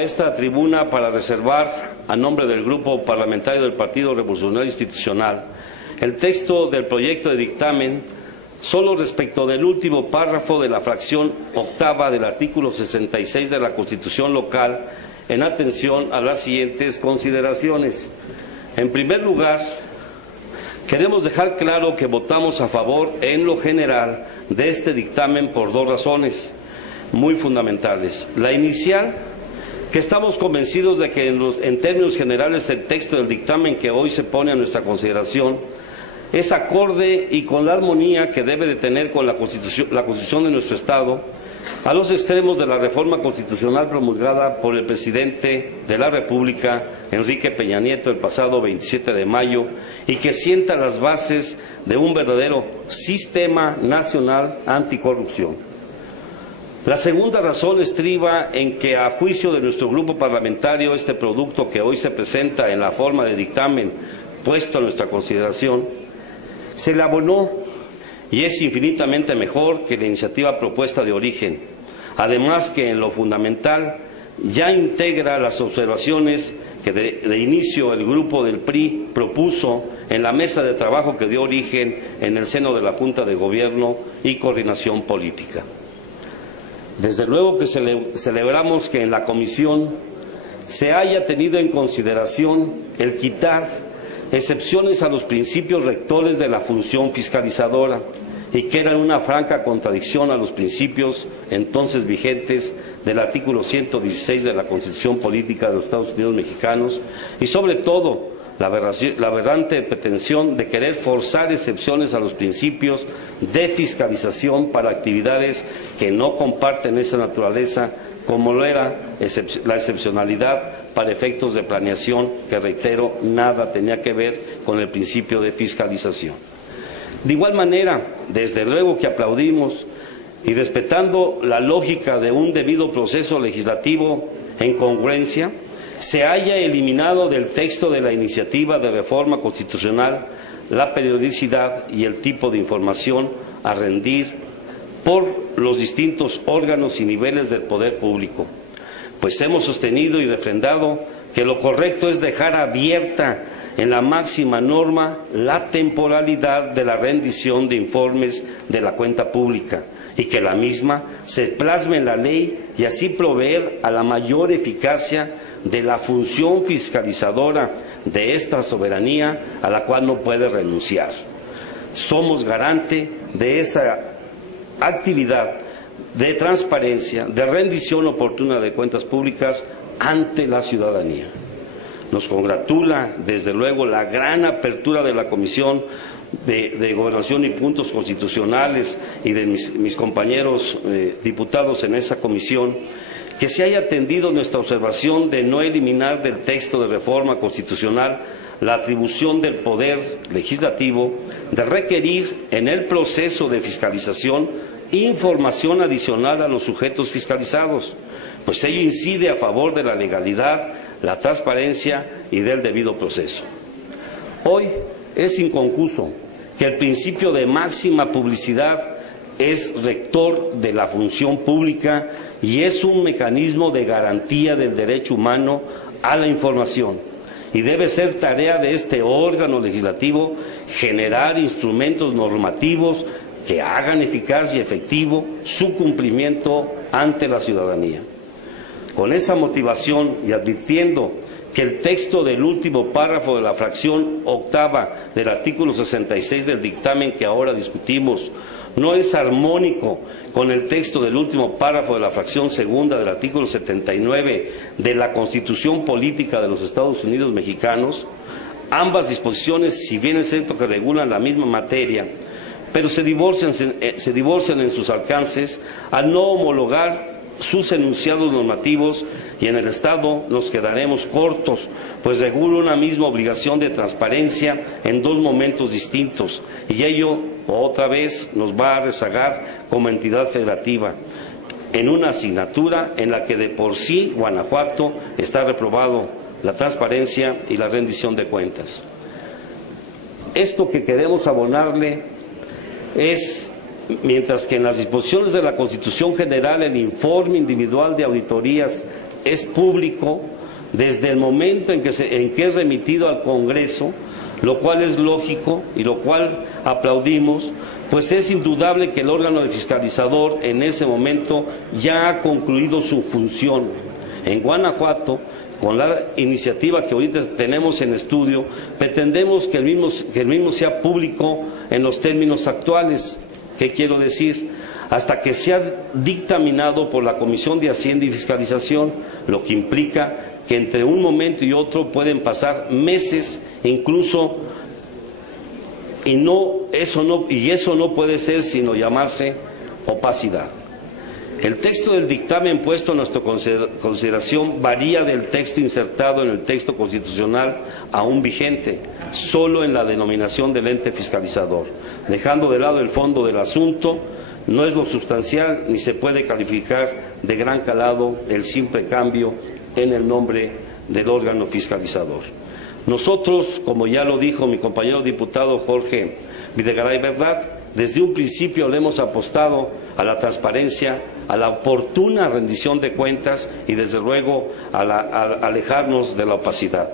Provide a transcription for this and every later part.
a esta tribuna para reservar, a nombre del Grupo Parlamentario del Partido Revolucionario Institucional, el texto del proyecto de dictamen solo respecto del último párrafo de la fracción octava del artículo 66 de la Constitución local, en atención a las siguientes consideraciones. En primer lugar, queremos dejar claro que votamos a favor, en lo general, de este dictamen por dos razones muy fundamentales. La inicial, que estamos convencidos de que en términos generales el texto del dictamen que hoy se pone a nuestra consideración es acorde y con la armonía que debe de tener con la Constitución de nuestro Estado, a los extremos de la reforma constitucional promulgada por el presidente de la República, Enrique Peña Nieto, el pasado 27 de mayo, y que sienta las bases de un verdadero sistema nacional anticorrupción. La segunda razón estriba en que, a juicio de nuestro grupo parlamentario, este producto que hoy se presenta en la forma de dictamen puesto a nuestra consideración, se le abonó y es infinitamente mejor que la iniciativa propuesta de origen. Además que en lo fundamental ya integra las observaciones que de inicio el grupo del PRI propuso en la mesa de trabajo que dio origen en el seno de la Junta de Gobierno y Coordinación Política. Desde luego que celebramos que en la comisión se haya tenido en consideración el quitar excepciones a los principios rectores de la función fiscalizadora y que eran una franca contradicción a los principios entonces vigentes del artículo 116 de la Constitución Política de los Estados Unidos Mexicanos, y sobre todo la aberrante pretensión de querer forzar excepciones a los principios de fiscalización para actividades que no comparten esa naturaleza, como lo era la excepcionalidad para efectos de planeación, que, reitero, nada tenía que ver con el principio de fiscalización. De igual manera, desde luego que aplaudimos, y respetando la lógica de un debido proceso legislativo en congruencia, se haya eliminado del texto de la iniciativa de reforma constitucional la periodicidad y el tipo de información a rendir por los distintos órganos y niveles del poder público, pues hemos sostenido y refrendado que lo correcto es dejar abierta en la máxima norma la temporalidad de la rendición de informes de la cuenta pública y que la misma se plasme en la ley y así proveer a la mayor eficacia de la función fiscalizadora de esta soberanía a la cual no puede renunciar. Somos garante de esa actividad de transparencia, de rendición oportuna de cuentas públicas ante la ciudadanía. Nos congratula, desde luego, la gran apertura de la Comisión de Gobernación y Puntos Constitucionales y de mis compañeros diputados en esa comisión, que se haya atendido nuestra observación de no eliminar del texto de reforma constitucional la atribución del Poder Legislativo de requerir en el proceso de fiscalización información adicional a los sujetos fiscalizados, pues ello incide a favor de la legalidad, la transparencia y del debido proceso. Hoy es inconcuso que el principio de máxima publicidad es rector de la función pública y es un mecanismo de garantía del derecho humano a la información, y debe ser tarea de este órgano legislativo generar instrumentos normativos que hagan eficaz y efectivo su cumplimiento ante la ciudadanía. Con esa motivación y advirtiendo que el texto del último párrafo de la fracción octava del artículo 66 del dictamen que ahora discutimos no es armónico con el texto del último párrafo de la fracción segunda del artículo 79 de la Constitución Política de los Estados Unidos Mexicanos, ambas disposiciones, si bien es cierto que regulan la misma materia, pero se divorcian en sus alcances al no homologar sus enunciados normativos, y en el Estado nos quedaremos cortos, pues regula una misma obligación de transparencia en dos momentos distintos, y ello otra vez nos va a rezagar como entidad federativa en una asignatura en la que de por sí Guanajuato está reprobado la transparencia y la rendición de cuentas. Esto que queremos abonarle es, mientras que en las disposiciones de la Constitución General el informe individual de auditorías es público desde el momento en que es remitido al Congreso, lo cual es lógico y lo cual aplaudimos, pues es indudable que el órgano fiscalizador en ese momento ya ha concluido su función. En Guanajuato, con la iniciativa que ahorita tenemos en estudio, pretendemos que el mismo sea público en los términos actuales. ¿Qué quiero decir? Hasta que sea dictaminado por la Comisión de Hacienda y Fiscalización, lo que implica que entre un momento y otro pueden pasar meses, incluso, y eso no puede ser sino llamarse opacidad. El texto del dictamen puesto a nuestra consideración varía del texto insertado en el texto constitucional aún vigente, solo en la denominación del ente fiscalizador. Dejando de lado el fondo del asunto, no es lo sustancial ni se puede calificar de gran calado el simple cambio en el nombre del órgano fiscalizador. Nosotros, como ya lo dijo mi compañero diputado Jorge Videgaray Verdad, desde un principio le hemos apostado a la transparencia, a la oportuna rendición de cuentas y desde luego a alejarnos de la opacidad.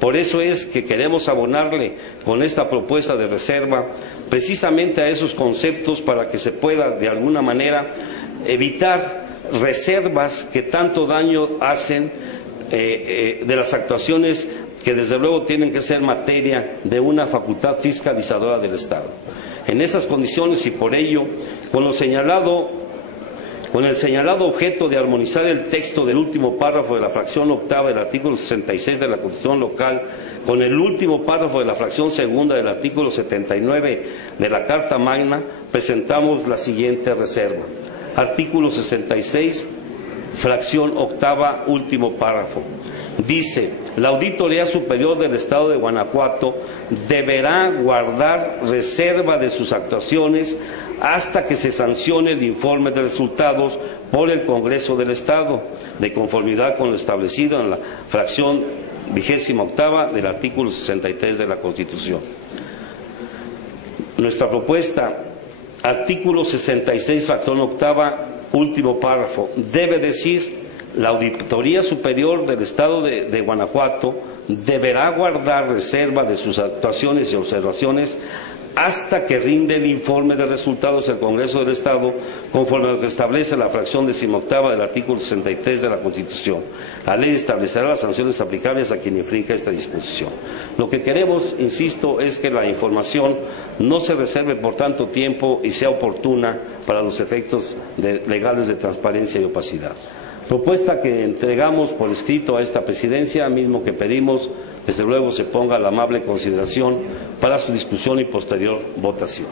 Por eso es que queremos abonarle con esta propuesta de reserva precisamente a esos conceptos para que se pueda de alguna manera evitar reservas que tanto daño hacen de las actuaciones que desde luego tienen que ser materia de una facultad fiscalizadora del Estado. En esas condiciones y por ello, con el señalado objeto de armonizar el texto del último párrafo de la fracción octava del artículo 66 de la Constitución local con el último párrafo de la fracción segunda del artículo 79 de la Carta Magna, presentamos la siguiente reserva. Artículo 66, fracción octava, último párrafo. Dice: la Auditoría Superior del Estado de Guanajuato deberá guardar reserva de sus actuaciones hasta que se sancione el informe de resultados por el Congreso del Estado, de conformidad con lo establecido en la fracción 28ª del artículo 63 de la Constitución. Nuestra propuesta, artículo 66, fracción octava, último párrafo, debe decir: la Auditoría Superior del Estado de Guanajuato deberá guardar reserva de sus actuaciones y observaciones hasta que rinde el informe de resultados del Congreso del Estado conforme a lo que establece la fracción 18ª del artículo 63 de la Constitución. La ley establecerá las sanciones aplicables a quien infrinja esta disposición. Lo que queremos, insisto, es que la información no se reserve por tanto tiempo y sea oportuna para los efectos legales de transparencia y opacidad. Propuesta que entregamos por escrito a esta presidencia, mismo que pedimos, desde luego, se ponga a la amable consideración para su discusión y posterior votación.